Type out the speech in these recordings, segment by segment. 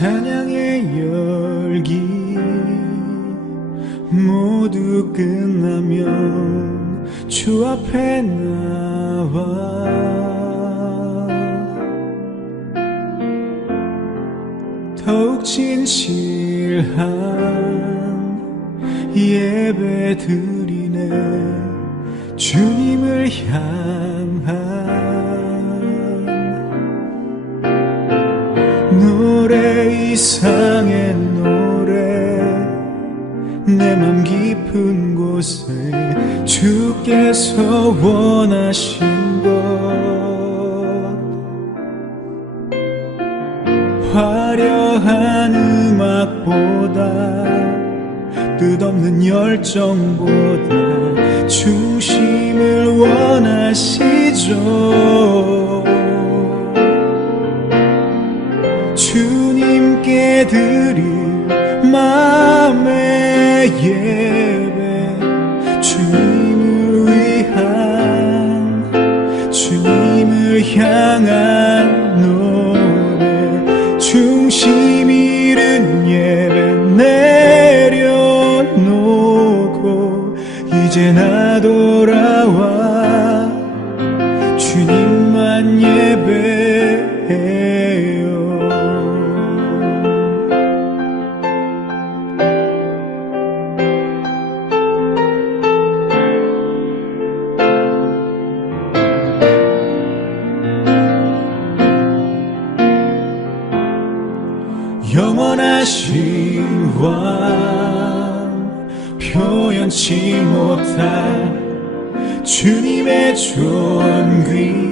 찬양의 열기 모두 끝나면 주 앞에 나와 더욱 진실한 예배 드리네. 주님을 향한 노래, 이상의 노래, 내 맘 깊은 곳에 주께서 원하신 것, 화려한 음악보다 끝없는 열정보다 중심을 원하시죠. 주님께 드릴 마음의 예배, 주님을 위한, 주님을 향한 노래, 중심 잃은 예배 내려놓고 이제 나 돌아와 주님만 예배해요. 영원하신 왕, 표현치 못할 주님의 존귀,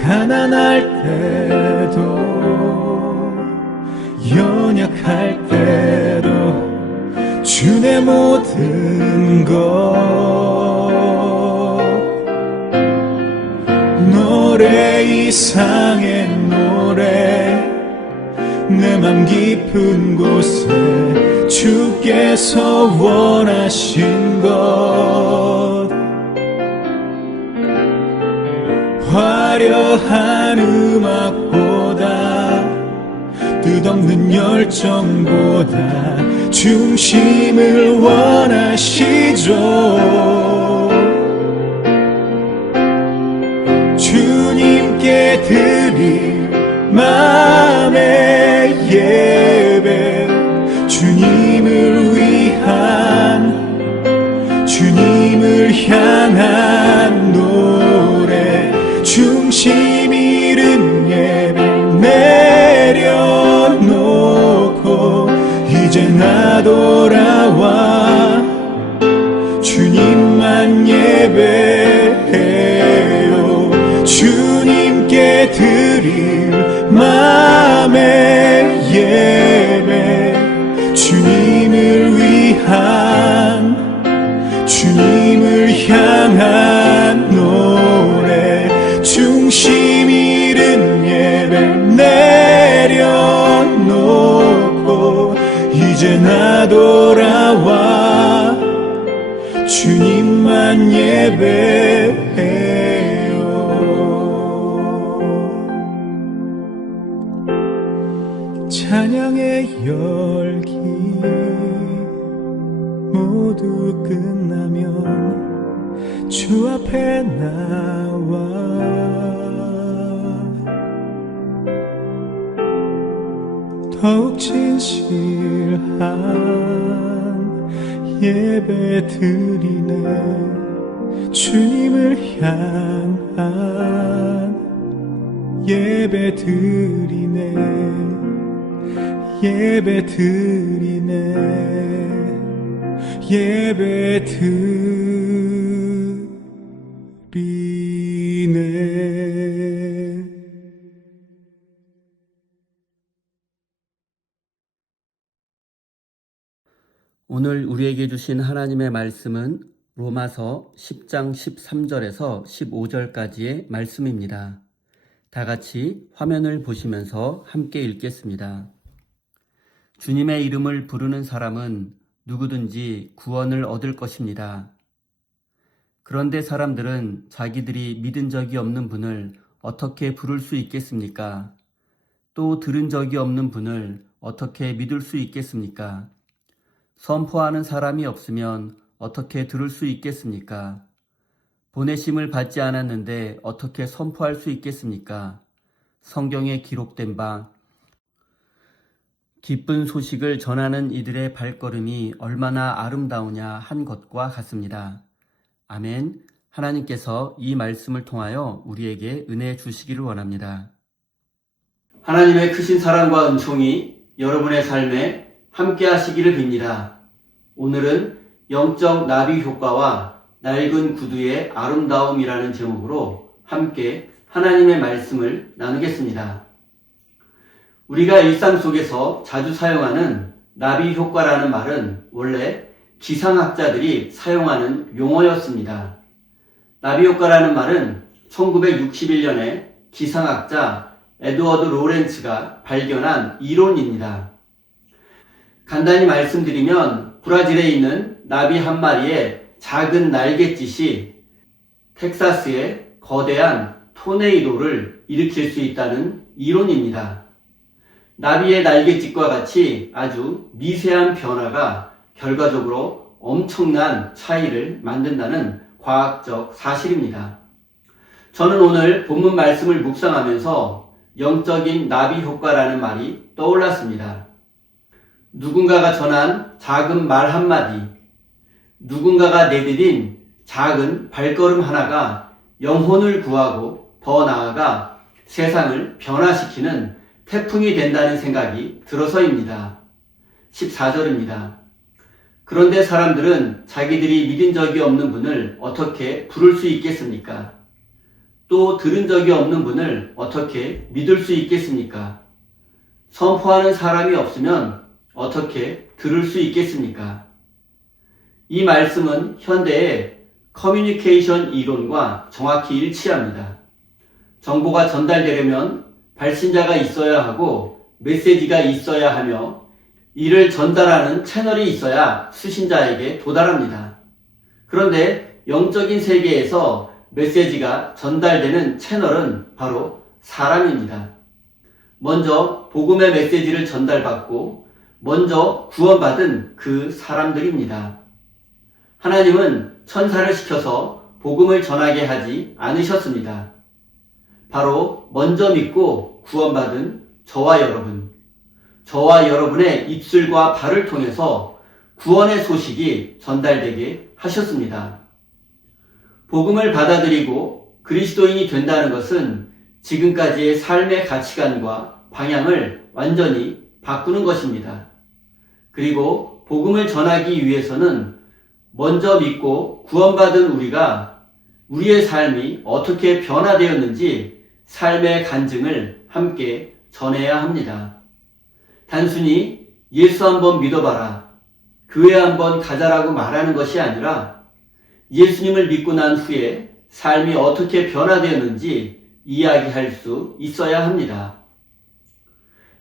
가난할 때도 연약할 때도 주 내 모든 것, 노래, 이상의 노래, 내 맘 깊은 곳에 주께서 원하신 것, 화려한 음악보다 끝없는 열정보다 중심을 원하시죠. 주님께 드릴 마음의 예배, 주님을 위한, 주님을 향한 노래, 중심 잃은 예배 내려놓고 이제 나 돌아와 주님만 예배해요. 주님께 드릴 마음의 예배, 주님을 위한, 주님을 향한 노래, 중심 잃은 예배 내려놓고 이제 나 돌아와 주님만 예배해요. 찬양의 열기 모두 끝나면 주 앞에 나와 더욱 진실한 예배 드리네. 주님을 향한 예배 드리네. 예배 드리네. 예배 드리네. 오늘 우리에게 주신 하나님의 말씀은 로마서 10장 13절에서 15절까지의 말씀입니다. 다 같이 화면을 보시면서 함께 읽겠습니다. 주님의 이름을 부르는 사람은 누구든지 구원을 얻을 것입니다. 그런데 사람들은 자기들이 믿은 적이 없는 분을 어떻게 부를 수 있겠습니까? 또 들은 적이 없는 분을 어떻게 믿을 수 있겠습니까? 선포하는 사람이 없으면 어떻게 들을 수 있겠습니까? 보내심을 받지 않았는데 어떻게 선포할 수 있겠습니까? 성경에 기록된 바 기쁜 소식을 전하는 이들의 발걸음이 얼마나 아름다우냐 한 것과 같습니다. 아멘. 하나님께서 이 말씀을 통하여 우리에게 은혜 주시기를 원합니다. 하나님의 크신 사랑과 은총이 여러분의 삶에 함께 하시기를 빕니다. 오늘은 영적 나비 효과와 낡은 구두의 아름다움이라는 제목으로 함께 하나님의 말씀을 나누겠습니다. 우리가 일상 속에서 자주 사용하는 나비 효과라는 말은 원래 기상학자들이 사용하는 용어였습니다. 나비 효과라는 말은 1961년에 기상학자 에드워드 로렌츠가 발견한 이론입니다. 간단히 말씀드리면 브라질에 있는 나비 한 마리의 작은 날갯짓이 텍사스의 거대한 토네이도를 일으킬 수 있다는 이론입니다. 나비의 날갯짓과 같이 아주 미세한 변화가 결과적으로 엄청난 차이를 만든다는 과학적 사실입니다. 저는 오늘 본문 말씀을 묵상하면서 영적인 나비 효과라는 말이 떠올랐습니다. 누군가가 전한 작은 말 한마디, 누군가가 내디딘 작은 발걸음 하나가 영혼을 구하고 더 나아가 세상을 변화시키는 태풍이 된다는 생각이 들어서입니다. 14절입니다. 그런데 사람들은 자기들이 믿은 적이 없는 분을 어떻게 부를 수 있겠습니까? 또 들은 적이 없는 분을 어떻게 믿을 수 있겠습니까? 선포하는 사람이 없으면 어떻게 들을 수 있겠습니까? 이 말씀은 현대의 커뮤니케이션 이론과 정확히 일치합니다. 정보가 전달되려면 발신자가 있어야 하고 메시지가 있어야 하며 이를 전달하는 채널이 있어야 수신자에게 도달합니다. 그런데 영적인 세계에서 메시지가 전달되는 채널은 바로 사람입니다. 먼저 복음의 메시지를 전달받고 먼저 구원받은 그 사람들입니다. 하나님은 천사를 시켜서 복음을 전하게 하지 않으셨습니다. 바로 먼저 믿고 구원받은 저와 여러분의 입술과 발을 통해서 구원의 소식이 전달되게 하셨습니다. 복음을 받아들이고 그리스도인이 된다는 것은 지금까지의 삶의 가치관과 방향을 완전히 바꾸는 것입니다. 그리고 복음을 전하기 위해서는 먼저 믿고 구원받은 우리가 우리의 삶이 어떻게 변화되었는지 삶의 간증을 함께 전해야 합니다. 단순히 예수 한번 믿어봐라, 교회 한번 가자라고 말하는 것이 아니라 예수님을 믿고 난 후에 삶이 어떻게 변화되었는지 이야기할 수 있어야 합니다.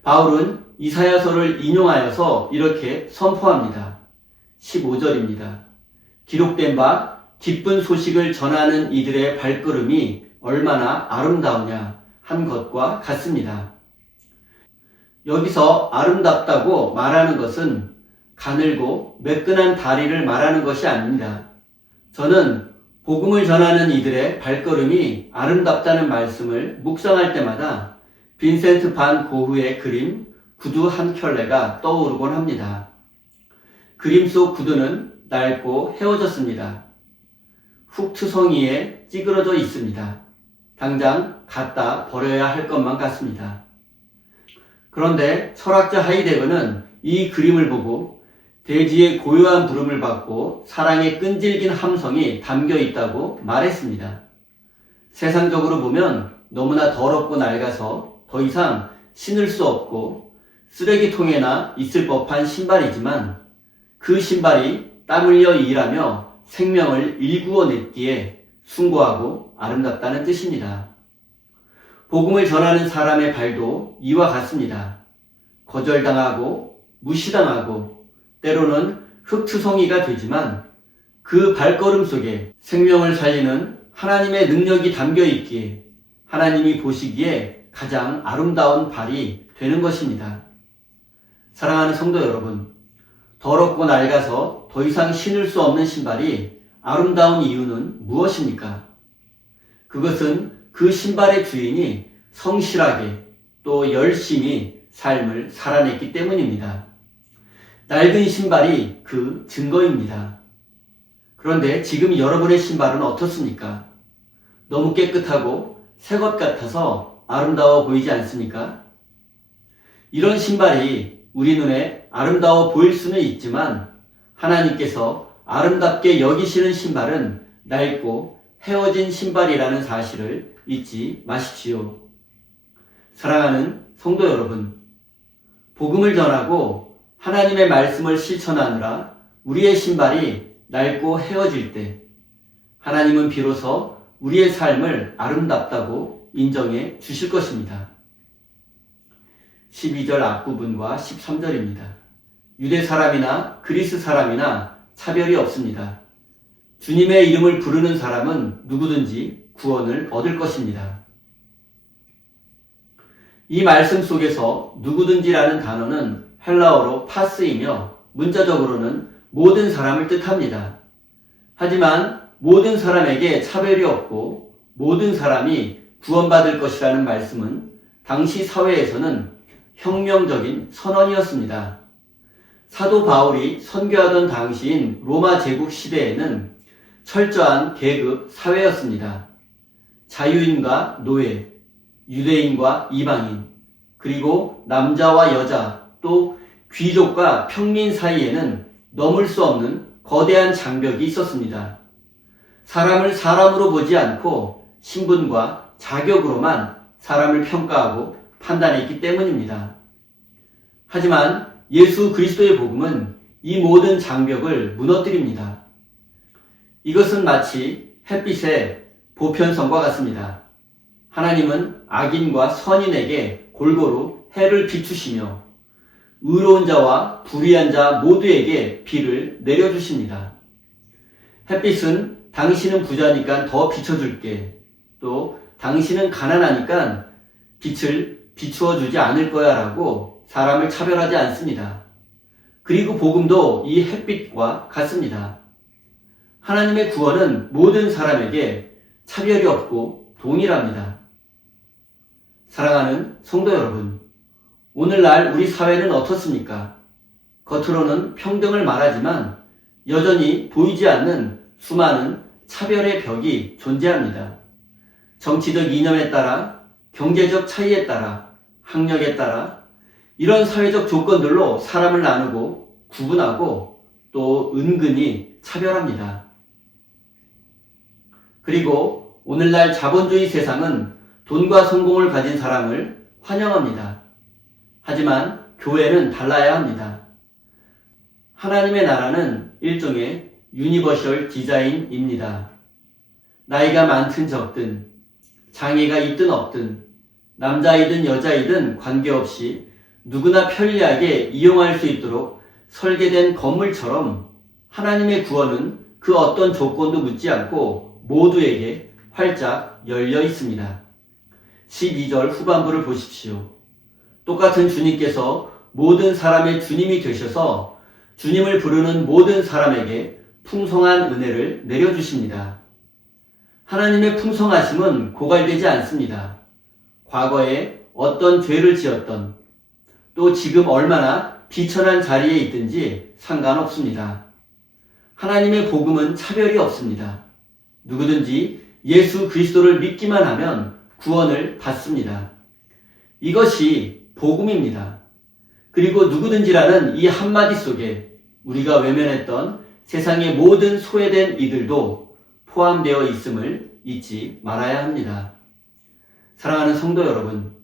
바울은 이사야서를 인용하여서 이렇게 선포합니다. 15절입니다. 기록된 바 기쁜 소식을 전하는 이들의 발걸음이 얼마나 아름다우냐 한 것과 같습니다. 여기서 아름답다고 말하는 것은 가늘고 매끈한 다리를 말하는 것이 아닙니다. 저는 복음을 전하는 이들의 발걸음이 아름답다는 말씀을 묵상할 때마다 빈센트 반 고흐의 그림 구두 한 켤레가 떠오르곤 합니다. 그림 속 구두는 낡고 헤어졌습니다. 훅투성이에 찌그러져 있습니다. 당장 갖다 버려야 할 것만 같습니다. 그런데 철학자 하이데거는 이 그림을 보고 대지의 고요한 부름을 받고 사랑의 끈질긴 함성이 담겨 있다고 말했습니다. 세상적으로 보면 너무나 더럽고 낡아서 더 이상 신을 수 없고 쓰레기통에나 있을 법한 신발이지만 그 신발이 땀 흘려 일하며 생명을 일구어냈기에 숭고하고 아름답다는 뜻입니다. 복음을 전하는 사람의 발도 이와 같습니다. 거절당하고 무시당하고 때로는 흙투성이가 되지만 그 발걸음 속에 생명을 살리는 하나님의 능력이 담겨 있기에 하나님이 보시기에 가장 아름다운 발이 되는 것입니다. 사랑하는 성도 여러분, 더럽고 낡아서 더 이상 신을 수 없는 신발이 아름다운 이유는 무엇입니까? 그것은 그 신발의 주인이 성실하게 또 열심히 삶을 살아냈기 때문입니다. 낡은 신발이 그 증거입니다. 그런데 지금 여러분의 신발은 어떻습니까? 너무 깨끗하고 새 것 같아서 아름다워 보이지 않습니까? 이런 신발이 우리 눈에 아름다워 보일 수는 있지만 하나님께서 아름답게 여기시는 신발은 낡고 헤어진 신발이라는 사실을 잊지 마십시오. 사랑하는 성도 여러분, 복음을 전하고 하나님의 말씀을 실천하느라 우리의 신발이 낡고 헤어질 때 하나님은 비로소 우리의 삶을 아름답다고 인정해 주실 것입니다. 12절 앞부분과 13절입니다. 유대 사람이나 그리스 사람이나 차별이 없습니다. 주님의 이름을 부르는 사람은 누구든지 구원을 얻을 것입니다. 이 말씀 속에서 누구든지라는 단어는 헬라어로 파스이며 문자적으로는 모든 사람을 뜻합니다. 하지만 모든 사람에게 차별이 없고 모든 사람이 구원받을 것이라는 말씀은 당시 사회에서는 혁명적인 선언이었습니다. 사도 바울이 선교하던 당시인 로마 제국 시대에는 철저한 계급 사회였습니다. 자유인과 노예, 유대인과 이방인, 그리고 남자와 여자, 또 귀족과 평민 사이에는 넘을 수 없는 거대한 장벽이 있었습니다. 사람을 사람으로 보지 않고 신분과 자격으로만 사람을 평가하고 판단했기 때문입니다. 하지만 예수 그리스도의 복음은 이 모든 장벽을 무너뜨립니다. 이것은 마치 햇빛의 보편성과 같습니다. 하나님은 악인과 선인에게 골고루 해를 비추시며 의로운 자와 불의한 자 모두에게 비를 내려주십니다. 햇빛은 당신은 부자니까 더 비춰줄게, 또 당신은 가난하니까 빛을 비추어 주지 않을 거야 라고 사람을 차별하지 않습니다. 그리고 복음도 이 햇빛과 같습니다. 하나님의 구원은 모든 사람에게 차별이 없고 동일합니다. 사랑하는 성도 여러분, 오늘날 우리 사회는 어떻습니까? 겉으로는 평등을 말하지만 여전히 보이지 않는 수많은 차별의 벽이 존재합니다. 정치적 이념에 따라, 경제적 차이에 따라, 학력에 따라 이런 사회적 조건들로 사람을 나누고 구분하고 또 은근히 차별합니다. 그리고 오늘날 자본주의 세상은 돈과 성공을 가진 사람을 환영합니다. 하지만 교회는 달라야 합니다. 하나님의 나라는 일종의 유니버셜 디자인입니다. 나이가 많든 적든, 장애가 있든 없든, 남자이든 여자이든 관계없이 누구나 편리하게 이용할 수 있도록 설계된 건물처럼 하나님의 구원은 그 어떤 조건도 묻지 않고 모두에게 활짝 열려 있습니다. 12절 후반부를 보십시오. 똑같은 주님께서 모든 사람의 주님이 되셔서 주님을 부르는 모든 사람에게 풍성한 은혜를 내려주십니다. 하나님의 풍성하심은 고갈되지 않습니다. 과거에 어떤 죄를 지었던, 또 지금 얼마나 비천한 자리에 있든지 상관없습니다. 하나님의 복음은 차별이 없습니다. 누구든지 예수 그리스도를 믿기만 하면 구원을 받습니다. 이것이 복음입니다. 그리고 누구든지라는 이 한마디 속에 우리가 외면했던 세상의 모든 소외된 이들도 포함되어 있음을 잊지 말아야 합니다. 사랑하는 성도 여러분,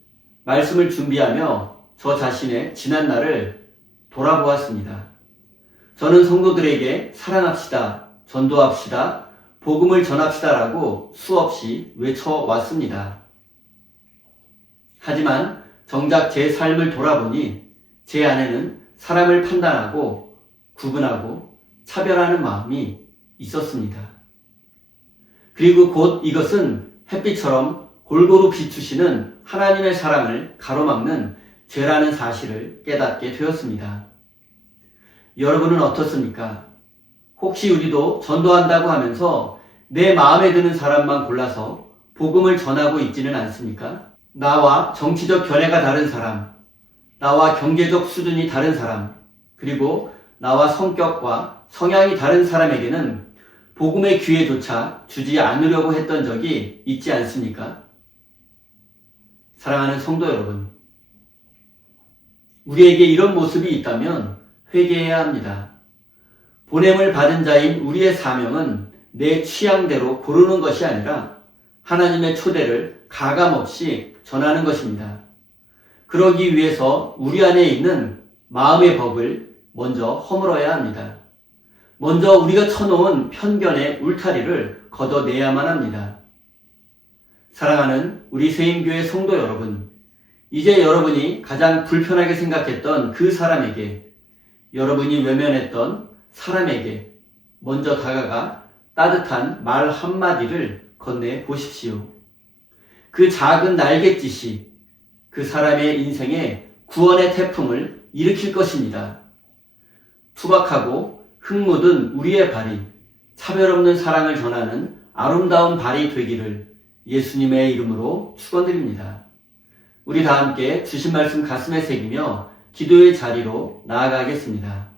말씀을 준비하며 저 자신의 지난 날을 돌아보았습니다. 저는 성도들에게 사랑합시다, 전도합시다, 복음을 전합시다라고 수없이 외쳐왔습니다. 하지만 정작 제 삶을 돌아보니 제 안에는 사람을 판단하고 구분하고 차별하는 마음이 있었습니다. 그리고 곧 이것은 햇빛처럼 골고루 비추시는 하나님의 사랑을 가로막는 죄라는 사실을 깨닫게 되었습니다. 여러분은 어떻습니까? 혹시 우리도 전도한다고 하면서 내 마음에 드는 사람만 골라서 복음을 전하고 있지는 않습니까? 나와 정치적 견해가 다른 사람, 나와 경제적 수준이 다른 사람, 그리고 나와 성격과 성향이 다른 사람에게는 복음의 기회조차 주지 않으려고 했던 적이 있지 않습니까? 사랑하는 성도 여러분, 우리에게 이런 모습이 있다면 회개해야 합니다. 보냄을 받은 자인 우리의 사명은 내 취향대로 고르는 것이 아니라 하나님의 초대를 가감없이 전하는 것입니다. 그러기 위해서 우리 안에 있는 마음의 법을 먼저 허물어야 합니다. 먼저 우리가 쳐놓은 편견의 울타리를 걷어내야만 합니다. 사랑하는 우리 세임교회 성도 여러분, 이제 여러분이 가장 불편하게 생각했던 그 사람에게, 여러분이 외면했던 사람에게 먼저 다가가 따뜻한 말 한마디를 건네 보십시오. 그 작은 날갯짓이 그 사람의 인생에 구원의 태풍을 일으킬 것입니다. 투박하고 흙 묻은 우리의 발이 차별 없는 사랑을 전하는 아름다운 발이 되기를 예수님의 이름으로 축원드립니다. 우리 다 함께 주신 말씀 가슴에 새기며 기도의 자리로 나아가겠습니다.